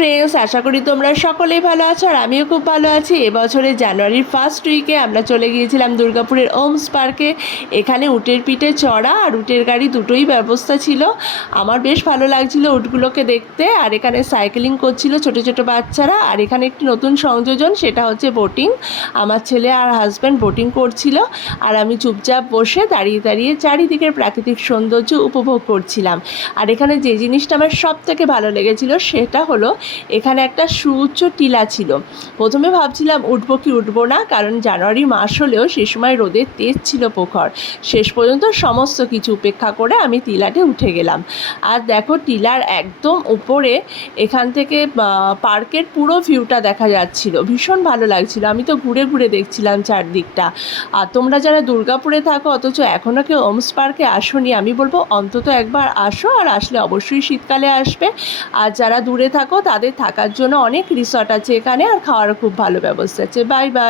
Friends, আশা করি তোমরা সকলেই ভালো আছো আর আমিও খুব ভালো আছি। এবছরের জানুয়ারির ফার্স্ট উইকে আমরা চলে গিয়েছিলাম দুর্গাপুরের ওমস পার্কে। এখানে উটের পিঠে চড়া আর উটের গাড়ি দুটোই ব্যবস্থা ছিল। আমার বেশ ভালো লাগছিল উটগুলোকে দেখতে। আর এখানে সাইকেলিং করছিল ছোট ছোট বাচ্চারা। আর এখানে একটি নতুন সংযোজন, সেটা হচ্ছে বোটিং। আমার ছেলে আর হাজব্যান্ড বোটিং করছিল আর আমি চুপচাপ বসে দাঁড়িয়ে দাঁড়িয়ে চারিদিকের প্রাকৃতিক সৌন্দর্য উপভোগ করছিলাম। আর এখানে যে জিনিসটা আমার সব থেকে ভালো লেগেছিল সেটা হলো এখানে একটা সুউচ্চ টিলা ছিল। প্রথমে ভাবছিলাম উঠবো কি উঠবো না, কারণ জানুয়ারি মাস হলেও সে সময় রোদের তেজ ছিল প্রখর। শেষ পর্যন্ত সমস্ত কিছু উপেক্ষা করে আমি টিলাতে উঠে গেলাম। আর দেখো, টিলার একদম উপরে এখান থেকে পার্কের পুরো ভিউটা দেখা যাচ্ছিল। ভীষণ ভালো লাগছিল। আমি তো ঘুরে ঘুরে দেখছিলাম চারদিকটা। আর তোমরা যারা দুর্গাপুরে থাকো অথচ এখনও কেউ ওমস পার্কে আসোনি, আমি বলবো অন্তত একবার আসো, আর আসলে অবশ্যই শীতকালে আসবে। আর যারা দূরে থাকো তাদের থাকার জন্য অনেক রিসর্ট আছে এখানে, আর খাওয়ারও খুব ভালো ব্যবস্থা আছে। Bye bye.